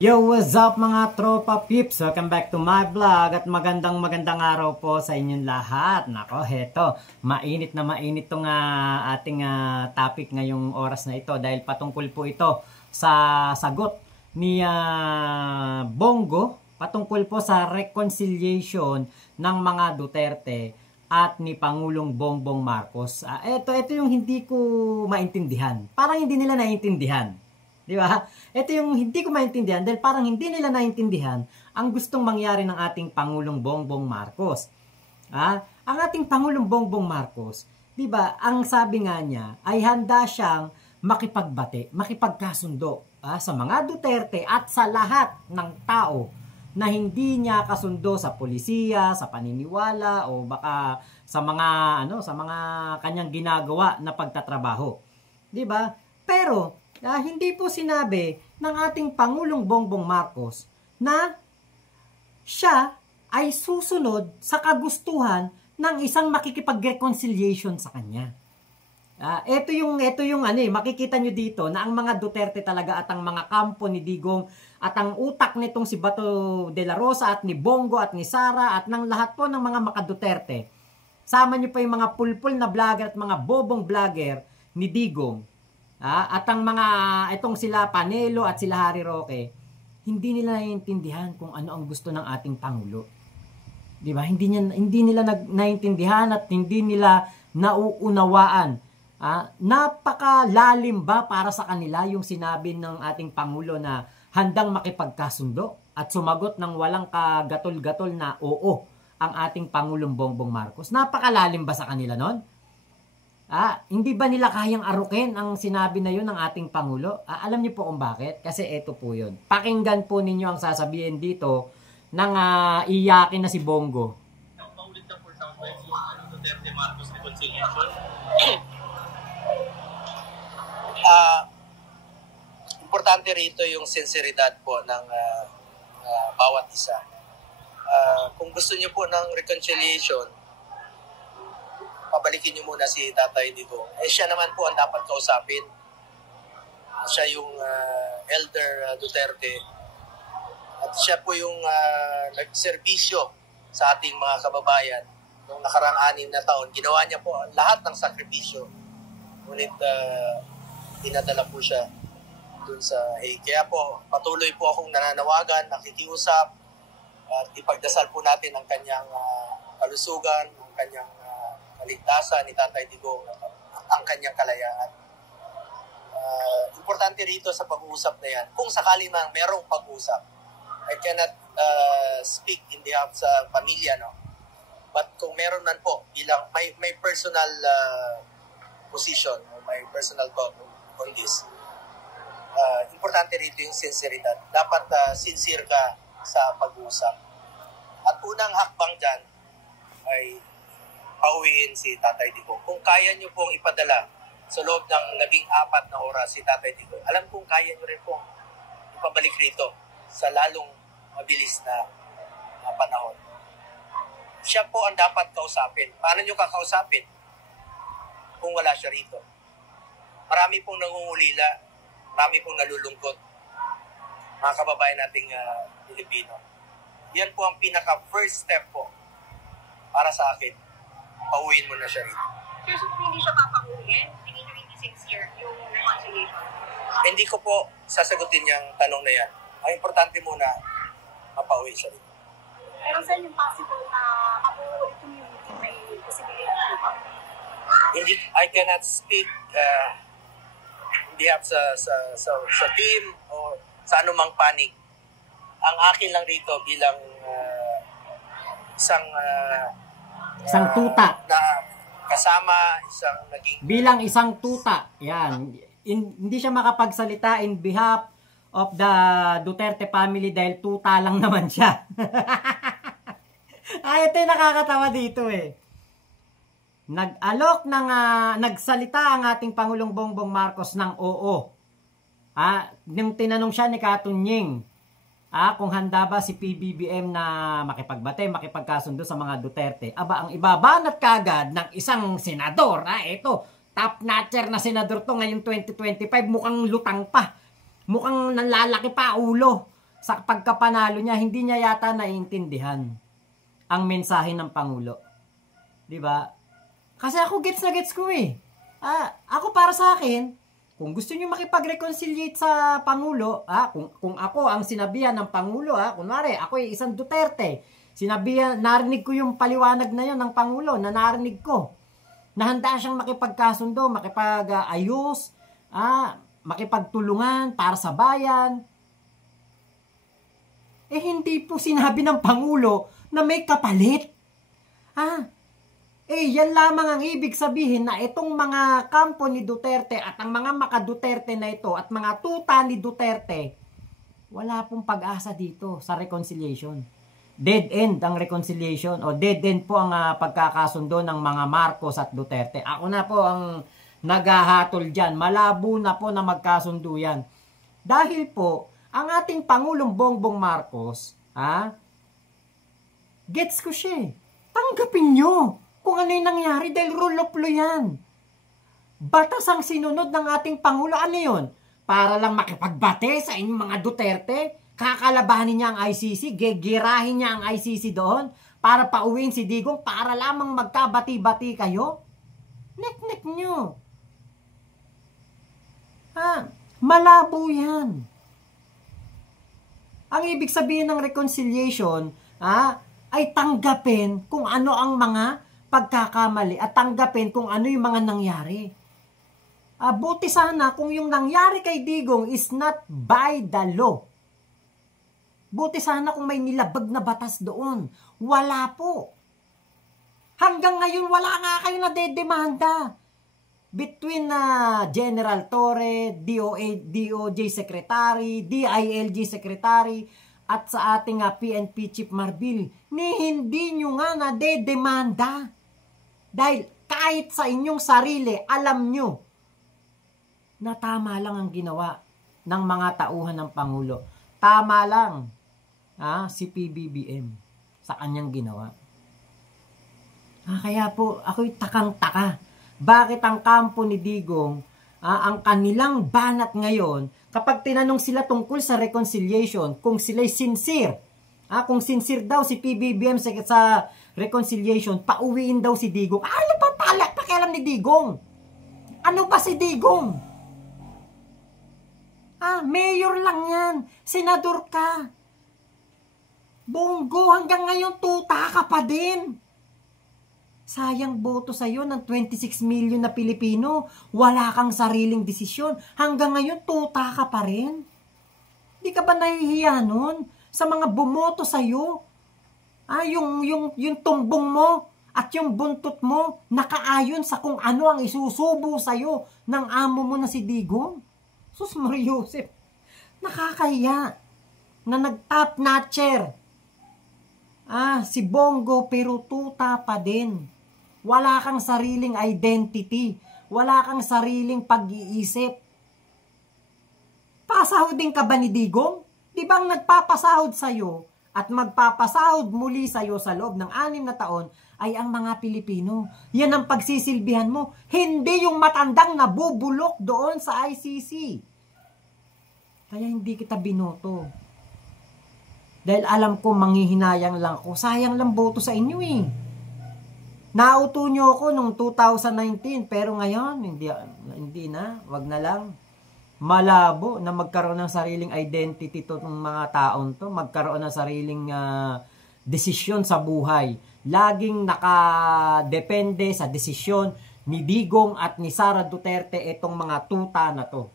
Yo, what's up mga tropa pips? Welcome back to my vlog at magandang araw po sa inyong lahat. Nako, heto, mainit na mainit tong ating topic ngayong oras na ito dahil patungkol po ito sa sagot ni Bongo patungkol po sa reconciliation ng mga Duterte at ni Pangulong Bongbong Marcos. Ito yung hindi ko maintindihan. Parang hindi nila naiintindihan. Di ba? Ito yung hindi ko maintindihan dahil parang hindi nila naintindihan ang gustong mangyari ng ating Pangulong Bongbong Marcos. Ang ating Pangulong Bongbong Marcos, di ba, ang sabi nga niya ay handa siyang makipagbati, makipagkasundo sa mga Duterte at sa lahat ng tao na hindi niya kasundo sa polisiya, sa paniniwala o baka sa mga kanyang ginagawa na pagtatrabaho. Di ba? Pero hindi po sinabi ng ating Pangulong Bongbong Marcos na siya ay susunod sa kagustuhan ng isang makikipag-reconciliation sa kanya. Ito yung makikita nyo dito na ang mga Duterte talaga at ang mga kampo ni Digong at ang utak nitong si Bato de la Rosa at ni Bongo at ni Sara at ng lahat po ng mga maka-Duterte. Sama nyo pa yung mga pulpul na vlogger at mga bobong vlogger ni Digong. At ang mga itong sila Panelo at sila Harry Roque, hindi nila naiintindihan kung ano ang gusto ng ating Pangulo. 'Di ba? Hindi nila naiintindihan at hindi nila nauunawaan. Napakalalim ba para sa kanila yung sinabi ng ating Pangulo na handang makipagkasundo at sumagot ng walang kagatol-gatol na oo ang ating Pangulong Bongbong Marcos? Napakalalim ba sa kanila nun? Hindi ba nila kayang arukin ang sinabi na yun ng ating Pangulo? Alam niyo po kung bakit? Kasi eto po yun. Pakinggan po ninyo ang sasabihin dito ng iyakin na si Bongo. Paulit na for Southwest yung Duterte Marcos reconciliation. Importante rito yung sinseridad po ng bawat isa. Kung gusto niyo po ng reconciliation, pabalikin niyo muna si Tatay Digong. Siya naman po ang dapat kausapin. Siya yung Elder Duterte. At siya po yung nagserbisyo sa ating mga kababayan. Noong nakarang 6 na taon, ginawa niya po lahat ng sakripisyo. Ngunit dinadala po siya dun sa Hague. Kaya po, patuloy po akong nananawagan, nakikiusap, at ipagdasal po natin ang kanyang kalusugan, ang kanyang kaligtasan ni Tatay Digong, ang kanyang kalayaan. Importante rito sa pag-uusap na yan, kung sakali mang merong pag-uusap, I cannot speak in behalf sa pamilya, no? But kung meron man po, bilang may personal position, may personal thought on this, importante rito yung sinceridad. Dapat sincere ka sa pag-uusap. At unang hakbang dyan ay pauwiin si Tatay Digong. Kung kaya nyo pong ipadala sa loob ng 14 na oras si Tatay Digong, alam kong kaya nyo rin pong ipabalik rito sa lalong mabilis na panahon. Siya po ang dapat kausapin. Paano nyo kakausapin kung wala siya rito? Marami pong nangungulila, marami pong nalulungkot, mga kababayan nating Pilipino. Yan po ang pinaka-first step po para sa akin. Pauwiin mo na siya rito. Sir, so kung hindi siya papauwiin, hindi nyo hindi sincere yung reconciliation? Hindi ko po sasagutin yung tanong na yan. Ang importante muna, mapauwi siya rito. Pero sir, yung possible na mapuulit yung meeting, may possibility po ba? Hindi, I cannot speak in behalf sa team o sa anumang panig. Ang akin lang rito bilang isang tuta na kasama, bilang isang tuta. Yan. Hindi siya makapagsalita in behalf of the Duterte family dahil tuta lang naman siya. Ito yung nakakatawa dito eh. Nagsalita ang ating Pangulong Bongbong Marcos ng oo. Nung tinanong siya ni Katunying, kung handa ba si PBBM na makipagbate, makipagkasundo sa mga Duterte. Ang ibabanat kagad ng isang senador, ito, top-notcher na senador to ngayong 2025, mukhang lutang pa. Mukhang nanlalaki pa ulo. sa pagkapanalo niya, hindi niya yata naiintindihan ang mensahe ng Pangulo. 'Di ba? Kasi ako gets na gets ko eh. Ako para sa akin, kung gusto niyo makipag-reconciliate sa Pangulo, kung ako ang sinabihan ng Pangulo, kunwari, ako ay isang Duterte, narinig ko yung paliwanag na yun ng Pangulo, na narinig ko, na handa siyang makipagkasundo, makipag-ayos, makipagtulungan para sa bayan. Hindi po sinabi ng Pangulo na may kapalit. Yan lamang ang ibig sabihin na itong mga kampo ni Duterte at ang mga maka-Duterte na ito at mga tuta ni Duterte, wala pong pag-asa dito sa reconciliation. Dead end ang reconciliation o dead end po ang pagkakasundo ng mga Marcos at Duterte. Ako na po ang naghahatol dyan. Malabo na po na magkasundo yan. Dahil po, ang ating Pangulong Bongbong Marcos, gets ko siya. Tanggapin nyo kung ano yung nangyari dahil rule of law yan. Batas ang sinunod ng ating Pangulo. Ano yun? Para lang makipagbate sa inyong mga Duterte? Kakalabanin niya ang ICC? Gegirahin niya ang ICC doon? Para pauwiin si Digong? Para lamang magkabati-bati kayo? Nek-nek nyo. Malabo yan. Ang ibig sabihin ng reconciliation, ay tanggapin kung ano ang mga pagkakamali at tanggapin kung ano yung mga nangyari. Buti sana kung yung nangyari kay Digong is not by the law. Buti sana kung may nilabag na batas doon. Wala po. Hanggang ngayon wala nga kayo na dedemanda. Between General Torre, DOJ Secretary, DILG Secretary, at sa ating PNP Chief Marbil, hindi nyo nga na dedemanda. Dahil kahit sa inyong sarili, alam nyo na tama lang ang ginawa ng mga tauhan ng Pangulo. Tama lang si PBBM sa kanyang ginawa. Kaya po, ako'y takang-taka. Bakit ang kampo ni Digong, ang kanilang banat ngayon, kapag tinanong sila tungkol sa reconciliation, kung sila'y sincere, kung sincere daw si PBBM sa reconciliation, pauwiin daw si Digong. Ano pa pakialam ni Digong? Ano ba si Digong? Mayor lang yan. Senador ka. Bongo, hanggang ngayon tuta ka pa din. Sayang boto sa'yo ng 26 million na Pilipino. Wala kang sariling desisyon. Hanggang ngayon tuta ka pa rin. Di ka ba nahihiya nun sa mga bumoto sa'yo? Yung tumbong mo at yung buntot mo nakaayon sa kung ano ang isusubo sa'yo ng amo mo na si Digong. Sus Mariusip, nakakahiya na nag-top notcher. Si Bongo pero tuta pa din. Wala kang sariling identity. Wala kang sariling pag-iisip. Pasahodin ka ba ni Digong? Di ba ang nagpapasahod sa'yo at magpapasahod muli sa'yo sa loob ng 6 na taon ay ang mga Pilipino? Yan ang pagsisilbihan mo. Hindi yung matandang nabubulok doon sa ICC. Kaya hindi kita binoto. Dahil alam ko manghihinayang lang ako. Sayang lang boto sa inyo eh. Nauto nyo ako nung 2019 pero ngayon hindi na. Wag na lang. Malabo na magkaroon ng sariling identity to ng mga taon to. Magkaroon ng sariling desisyon sa buhay. Laging nakadepende sa desisyon ni Digong at ni Sara Duterte itong mga tuta na to.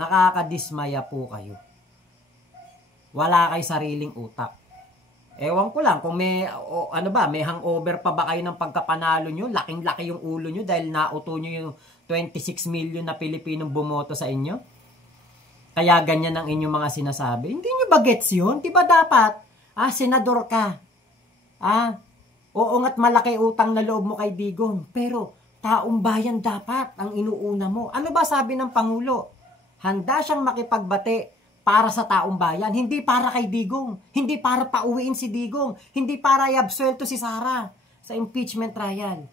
Nakakadismaya po kayo. Wala kay sariling utak. Ewan ko lang kung may may hangover pa ba kayo ng pagkapanalo nyo? Laking-laki yung ulo nyo dahil nauto nyo yung 26 million na Pilipinong bumoto sa inyo. Kaya ganyan ang inyong mga sinasabi. Hindi nyo ba gets yun? Di ba dapat? Senador ka. Oo nga't malaki utang na loob mo kay Digong. Pero taong bayan dapat ang inuuna mo. Ano ba sabi ng Pangulo? Handa siyang makipagbate para sa taong bayan, hindi para kay Digong, hindi para pauwiin si Digong, hindi para i-absuelto si Sara sa impeachment trial.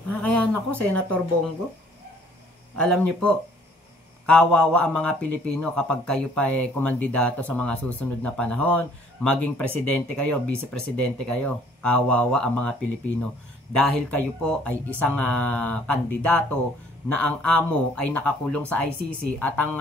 Kaya nako, Senator Bongo, alam niyo po, Kawawa ang mga Pilipino kapag kayo pa kumandidato sa mga susunod na panahon, maging presidente kayo, vice-presidente kayo. Kawawa ang mga Pilipino. Dahil kayo po ay isang kandidato na ang amo ay nakakulong sa ICC at ang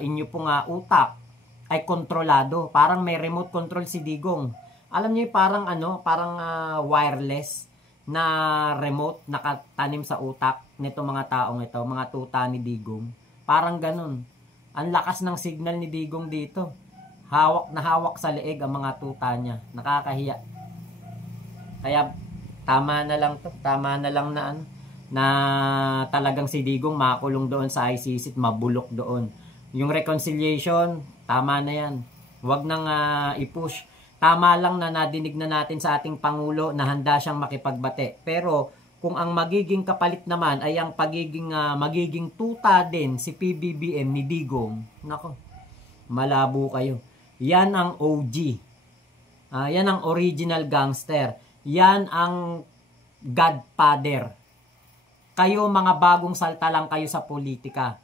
inyo pong utak ay kontrolado. Parang may remote control si Digong. Alam niyo parang parang wireless na remote nakatanim sa utak nito mga taong ito, mga tuta ni Digong. Parang ganun. Ang lakas ng signal ni Digong dito. Hawak na hawak sa leeg ang mga tuta niya. Nakakahiya. Kaya tama na lang to. Tama na lang na talagang si Digong makulong doon sa ICC at mabulok doon. Yung reconciliation, tama na yan. Huwag nang i-push. Tama lang na nadinig na natin sa ating Pangulo na handa siyang makipagbate. Pero kung ang magiging kapalit naman ay ang magiging tuta din si PBBM ni Digong, nako, malabo kayo. Yan ang OG. Yan ang original gangster. Yan ang godfather. Kayo mga bagong salta lang kayo sa politika.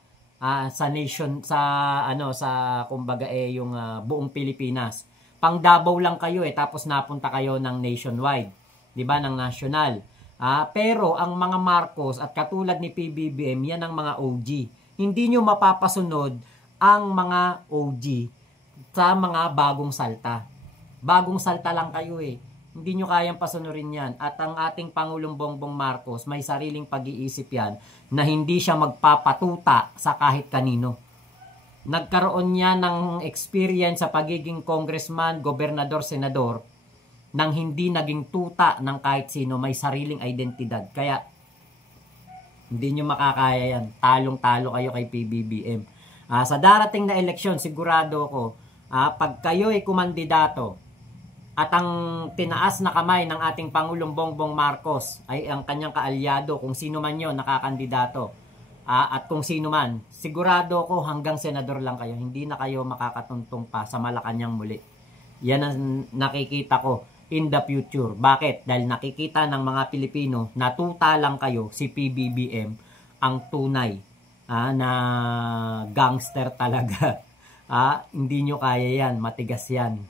Sa nation, sa kumbaga yung buong Pilipinas. Pang Davao lang kayo tapos napunta kayo ng nationwide. 'Di ba, ng national. Pero ang mga Marcos at katulad ni PBBM, yan ang mga OG. Hindi nyo mapapasunod ang mga OG sa mga bagong salta. Bagong salta lang kayo Hindi nyo kayang pasunurin yan. At ang ating Pangulong Bongbong Marcos, may sariling pag-iisip yan na hindi siya magpapatuta sa kahit kanino. Nagkaroon niya ng experience sa pagiging congressman, gobernador, senador, nang hindi naging tuta ng kahit sino, may sariling identidad. Kaya, hindi nyo makakaya yan. Talong-talo kayo kay PBBM. Sa darating na eleksyon, sigurado ko, pag kayo ay kumandidato, at ang tinaas na kamay ng ating Pangulong Bongbong Marcos ay ang kanyang kaalyado, kung sino man yun nakakandidato, at kung sino man, sigurado ko hanggang senador lang kayo. Hindi na kayo makakatuntong pa sa Malacanang muli. Yan ang nakikita ko in the future. Bakit? Dahil nakikita ng mga Pilipino na tuta lang kayo, si PBBM ang tunay na gangster talaga. Hindi nyo kaya yan, matigas yan.